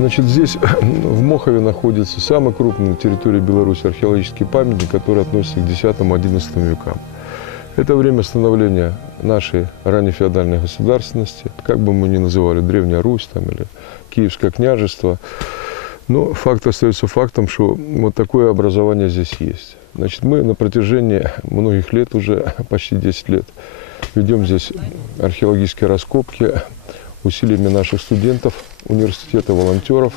Значит, здесь, в Мохове, находится самый крупный на территории Беларуси археологический памятник, который относится к X-XI векам. Это время становления нашей раннефеодальной государственности, как бы мы ни называли, Древняя Русь там, или Киевское княжество. Но факт остается фактом, что вот такое образование здесь есть. Значит, мы на протяжении многих лет, уже почти 10 лет, ведем здесь археологические раскопки усилиями наших студентов университета, волонтеров.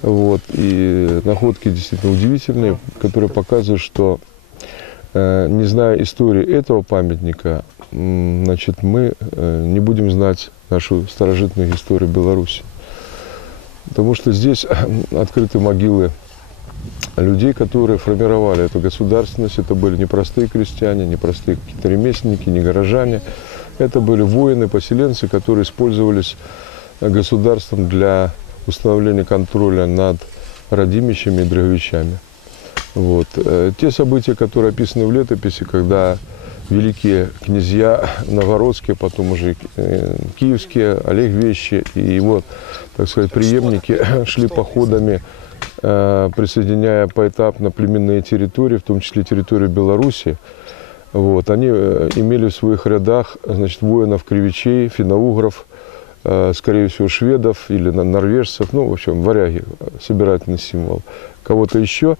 Вот. И находки действительно удивительные, которые показывают, что, не зная истории этого памятника, значит, мы не будем знать нашу старожитную историю Беларуси. Потому что здесь открыты могилы людей, которые формировали эту государственность. Это были не простые крестьяне, не простые какие-то ремесленники, не горожане. Это были воины, поселенцы, которые использовались государством для установления контроля над родимищами и драговичами. Вот. Те события, которые описаны в летописи, когда великие князья новгородские, потом уже киевские, Олег Вещий и его, так сказать, преемники шли походами, присоединяя поэтапно племенные территории, в том числе территорию Беларуси. Вот. Они имели в своих рядах, значит, воинов-кривичей, финно-угров, скорее всего, шведов или норвежцев, ну, в общем, варяги, собирательный символ, кого-то еще.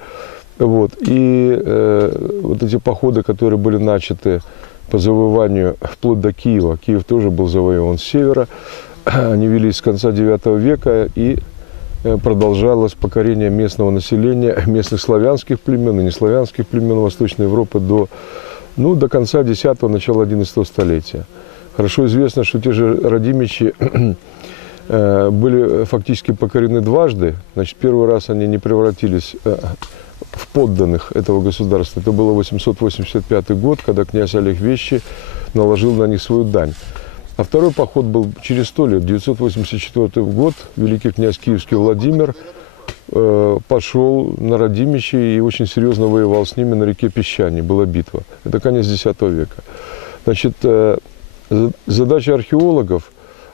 Вот. И вот эти походы, которые были начаты по завоеванию вплоть до Киева, Киев тоже был завоеван с севера, они велись с конца IX века, и продолжалось покорение местного населения, местных славянских племен и неславянских племен Восточной Европы до конца X-го, начала XI столетия. Хорошо известно, что те же родимичи были фактически покорены дважды. Значит, первый раз они не превратились в подданных этого государства. Это было 885 год, когда князь Олег Вещий наложил на них свою дань. А второй поход был через 100 лет, 984 год. Великий князь Киевский Владимир пошел на родимище и очень серьезно воевал с ними на реке Песчане. Была битва. Это конец X века. Значит, задача археологов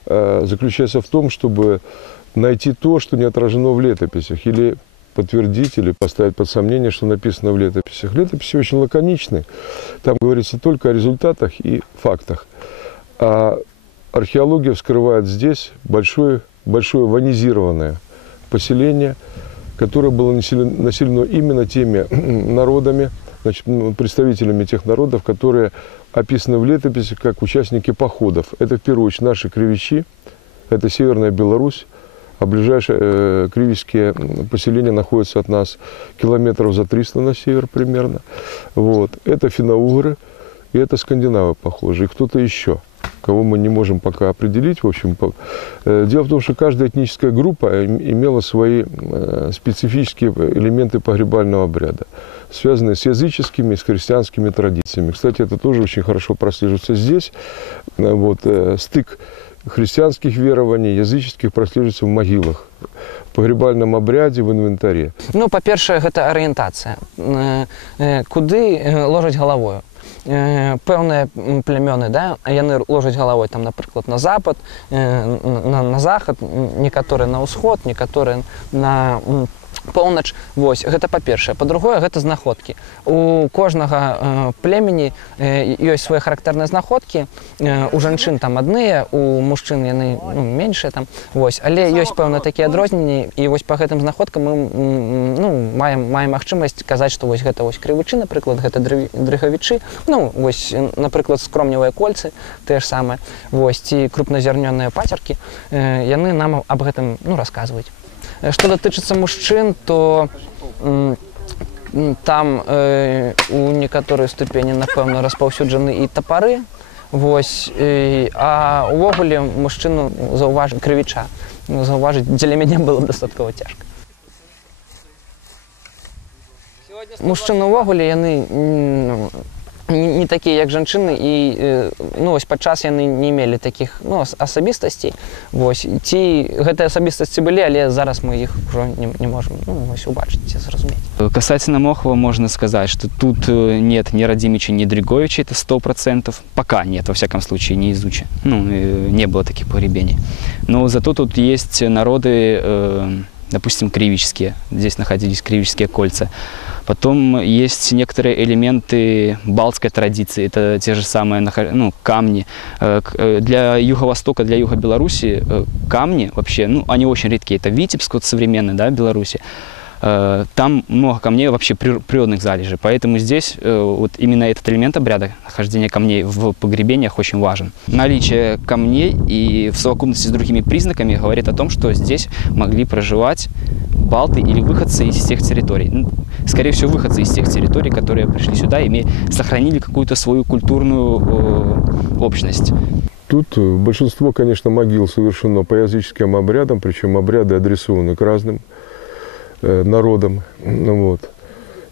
заключается в том, чтобы найти то, что не отражено в летописях, или подтвердить, или поставить под сомнение, что написано в летописях. Летописи очень лаконичны. Там говорится только о результатах и фактах. А археология вскрывает здесь большое ванизированное поселение, которое было населено именно теми народами, значит, представителями тех народов, которые описаны в летописи как участники походов. Это, в первую очередь, наши кривичи, это Северная Беларусь, а ближайшие кривичские поселения находятся от нас километров за 300 на север примерно. Вот. Это финно-угры и это скандинавы, похоже, и кто-то еще, кого мы не можем пока определить. В общем, дело в том, что каждая этническая группа имела свои специфические элементы погребального обряда, связанные с языческими и с христианскими традициями. Кстати, это тоже очень хорошо прослеживается здесь. Вот, стык христианских верований, языческих прослеживается в могилах, в погребальном обряде, в инвентаре. Ну, по-перше, это ориентация. Куди ложать головою? Певні племени, да, яны ложать головой, там, наприклад, на запад, на захад, некаторые на ўсход, некаторые на поўнач. Вось, гэта па-першае. Па-другое, гэта знаходкі. У кожнага племені ёсць свае характэрныя знаходкі. У жанчын там адныя, у мужчын яны меншыя там. Вось, але ёсць пэўныя такія адрозненні, і вось па гэтым знаходкам мы маем магчымасць казаць, што вось гэта вось крывычы, напрыклад, гэта дрыгавічы. Ну, вось, напрыклад, скромневыя кольцы, тыя ж самыя. Вось, ці крупназярнёныя пацеркі, яны нам аб гэтым, расказваюць. Что датычыцца мужчин, то там у некаторай ступені, напэўна, распаўсюджаны і тапары. Вось, а ўвогуле мужчыну заўважыць крывіча. Заўважыць дзеля мяне было дастаткова цяжка. Мужчыны ўвогуле яны не такія, як жанчыны, і вось падчас яны не мелі такіх асабістасцей. Вось, ці гэтыя асабістасці былі, але зараз мы іх ужо не можам убачыць ці зразумець. Касательно Мохова можно сказать, что тут нет ни Радимича, ни Дриговича, это 100%. Пока нет, во всяком случае, не изучено. Не было таких погребений. Но зато тут есть народы, допустим, кривические. Здесь находились кривические кольца. Потом есть некоторые элементы балтской традиции. Это те же самые камни. Для Юго-Востока, для Юго-Беларуси камни вообще, они очень редкие. Это Витебск, вот современный, да, Беларуси. Там много камней вообще природных залежей. Поэтому здесь вот именно этот элемент обряда, нахождение камней в погребениях, очень важен. Наличие камней и в совокупности с другими признаками говорит о том, что здесь могли проживать балты или выходцы из тех территорий. Скорее всего, выходцы из тех территорий, которые пришли сюда и сохранили какую-то свою культурную общность. Тут большинство, конечно, могил совершено по языческим обрядам, причем обряды адресованы к разным народам. Вот.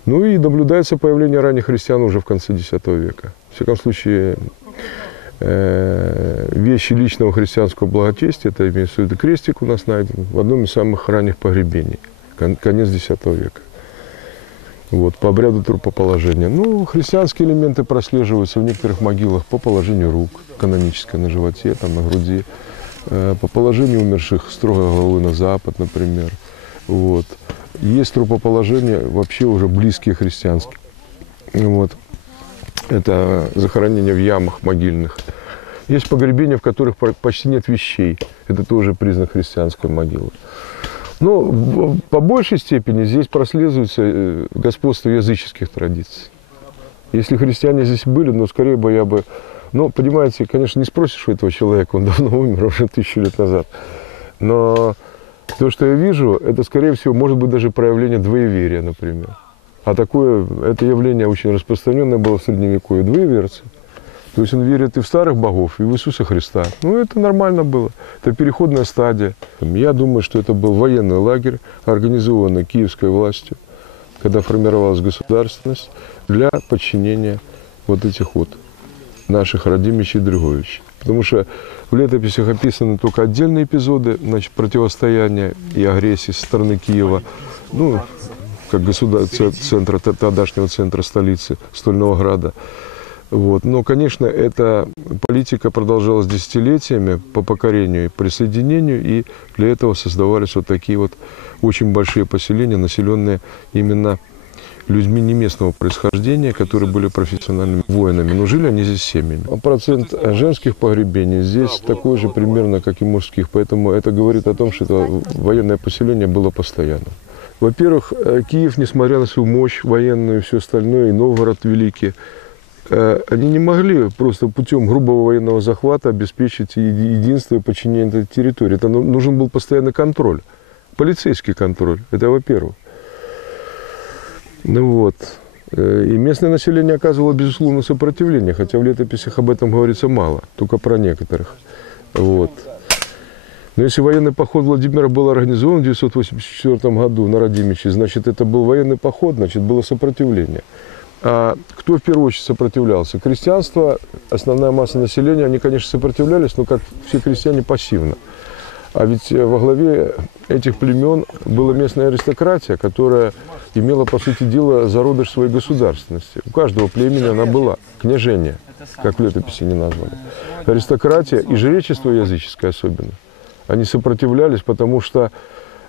Ну и наблюдается появление ранних христиан уже в конце X века. В всяком случае, вещи личного христианского благочестия, это имеется в виду крестик у нас найден в одном из самых ранних погребений, конец X века. Вот, по обряду трупоположения. Ну, христианские элементы прослеживаются в некоторых могилах по положению рук, каноническое на животе, там, на груди, по положению умерших строго головой на запад, например. Вот. Есть трупоположения вообще уже близкие христианские. Вот. Это захоронение в ямах могильных. Есть погребения, в которых почти нет вещей. Это тоже признак христианской могилы. Но по большей степени здесь прослеживается господство языческих традиций. Если христиане здесь были, но скорее бы я бы... Ну, понимаете, конечно, не спросишь у этого человека, он давно умер, уже 1000 лет назад. Но то, что я вижу, это, скорее всего, может быть даже проявление двоеверия, например. А это явление очень распространенное было в Средневековье, двоеверцы. То есть он верит и в старых богов, и в Иисуса Христа. Ну, это нормально было. Это переходная стадия. Я думаю, что это был военный лагерь, организованный киевской властью, когда формировалась государственность для подчинения вот этих вот наших Радимичей и Дрюговичей. Потому что в летописях описаны только отдельные эпизоды, значит, противостояния и агрессии со стороны Киева, ну, как центра, тогдашнего центра столицы, Стольного Града. Вот. Но, конечно, эта политика продолжалась десятилетиями по покорению и присоединению, и для этого создавались вот такие вот очень большие поселения, населенные именно людьми не местного происхождения, которые были профессиональными воинами. Но жили они здесь семьями. Процент женских погребений здесь такой же примерно, как и мужских. Поэтому это говорит о том, что это военное поселение было постоянно. Во-первых, Киев, несмотря на свою мощь военную и все остальное, и Новгород великий, они не могли просто путем грубого военного захвата обеспечить единство и подчинение этой территории. Это нужен был постоянный контроль, полицейский контроль. Это во-первых. Ну вот. И местное население оказывало, безусловно, сопротивление, хотя в летописях об этом говорится мало, только про некоторых. Вот. Но если военный поход Владимира был организован в 984 году на Радимичи, значит, это был военный поход, значит, было сопротивление. А кто в первую очередь сопротивлялся? Крестьянство, основная масса населения, они, конечно, сопротивлялись, но как все крестьяне пассивно. А ведь во главе этих племен была местная аристократия, которая имела, по сути дела, зародыш своей государственности. У каждого племени она была, княжение, как в летописи не назвали. Аристократия и жречество языческое особенно. Они сопротивлялись, потому что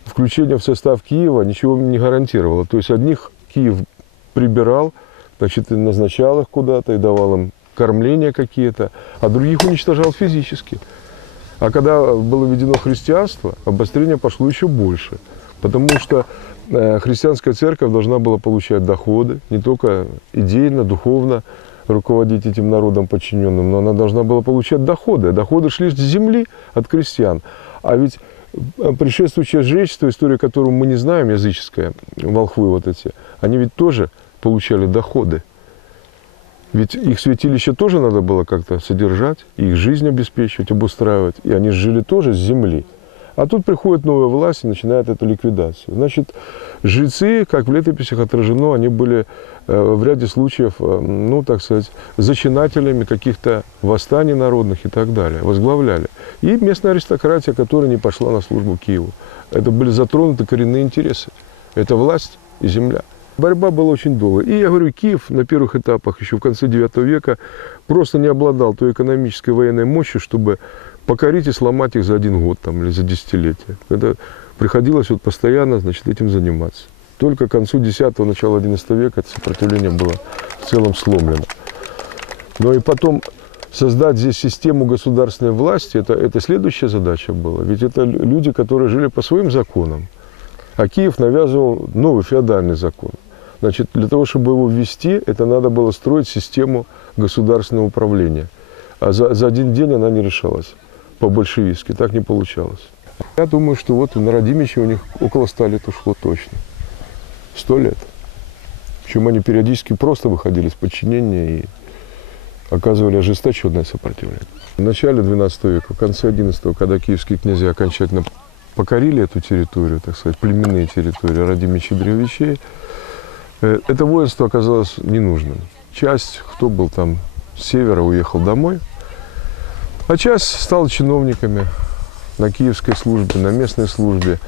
включение в состав Киева ничего не гарантировало. То есть одних Киев прибирал, значит, и назначал их куда-то, и давал им кормления какие-то, а других уничтожал физически. А когда было введено христианство, обострение пошло еще больше, потому что христианская церковь должна была получать доходы, не только идейно, духовно руководить этим народом подчиненным, но она должна была получать доходы. Доходы шли с земли от крестьян. А ведь предшествующее жречество, историю которую мы не знаем, языческая, волхвы вот эти, они ведь тоже получали доходы. Ведь их святилище тоже надо было как-то содержать, их жизнь обеспечивать, обустраивать. И они жили тоже с земли. А тут приходит новая власть и начинает эту ликвидацию. Значит, жрецы, как в летописях отражено, они были в ряде случаев, ну, так сказать, зачинателями каких-то восстаний народных и так далее, возглавляли. И местная аристократия, которая не пошла на службу Киеву. Это были затронуты коренные интересы. Это власть и земля. Борьба была очень долгая. И я говорю, Киев на первых этапах, еще в конце IX века, просто не обладал той экономической военной мощью, чтобы покорить и сломать их за 1 год там, или за десятилетие. Это приходилось вот постоянно, значит, этим заниматься. Только к концу X-го, начала XI века это сопротивление было в целом сломлено. Но и потом создать здесь систему государственной власти, это следующая задача была. Ведь это люди, которые жили по своим законам. А Киев навязывал новый феодальный закон. Значит, для того, чтобы его ввести, это надо было строить систему государственного управления. А за 1 день она не решалась по-большевистски, так не получалось. Я думаю, что вот на Радимиче у них около 100 лет ушло точно. 100 лет. Причем они периодически просто выходили из подчинения и оказывали ожесточенное сопротивление. В начале XII века, в конце XI, когда киевские князья окончательно покорили эту территорию, так сказать, племенные территории Радимичей и Древичей, это воинство оказалось ненужным. Часть, кто был там с севера, уехал домой, а часть стала чиновниками на киевской службе, на местной службе.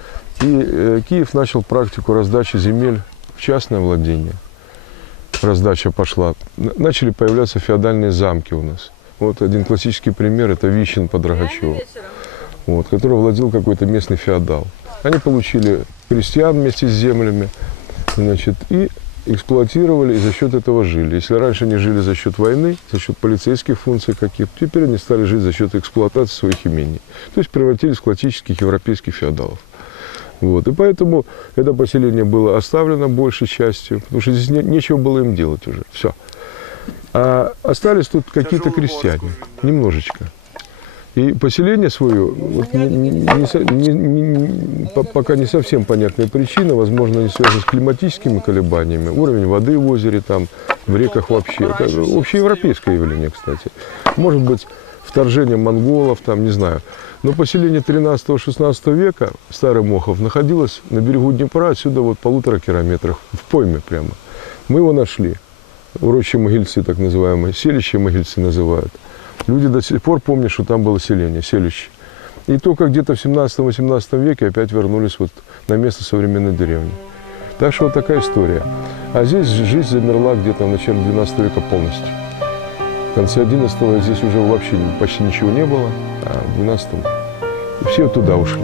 И Киев начал практику раздачи земель в частное владение. Раздача пошла. Начали появляться феодальные замки у нас. Вот один классический пример – это Вищин под Рогачевым, вот, который владел какой-то местный феодал. Они получили крестьян вместе с землями, значит, и эксплуатировали, и за счет этого жили. Если раньше они жили за счет войны, за счет полицейских функций каких-то, теперь они стали жить за счет эксплуатации своих имений. То есть превратились в классических европейских феодалов. Вот. И поэтому это поселение было оставлено большей частью, потому что здесь нечего было им делать уже. Все. А остались тут какие-то крестьяне, немножечко. И поселение свое, вот пока не совсем понятная причина, возможно, не связана с климатическими колебаниями, уровень воды в озере, там, в реках вообще. Это общеевропейское явление, кстати. Может быть, вторжение монголов, там, не знаю. Но поселение 13-16 века, Старый Мохов, находилось на берегу Днепра, отсюда вот 1,5 километрах, в пойме прямо. Мы его нашли. Урочьи могильцы, так называемые, селища могильцы называют. Люди до сих пор помнят, что там было селение, селище. И только где-то в 17-18 веке опять вернулись вот на место современной деревни. Так что вот такая история. А здесь жизнь замерла где-то в начале 12 века полностью. В конце 11-го здесь уже вообще почти ничего не было, а в 12-м все туда ушли.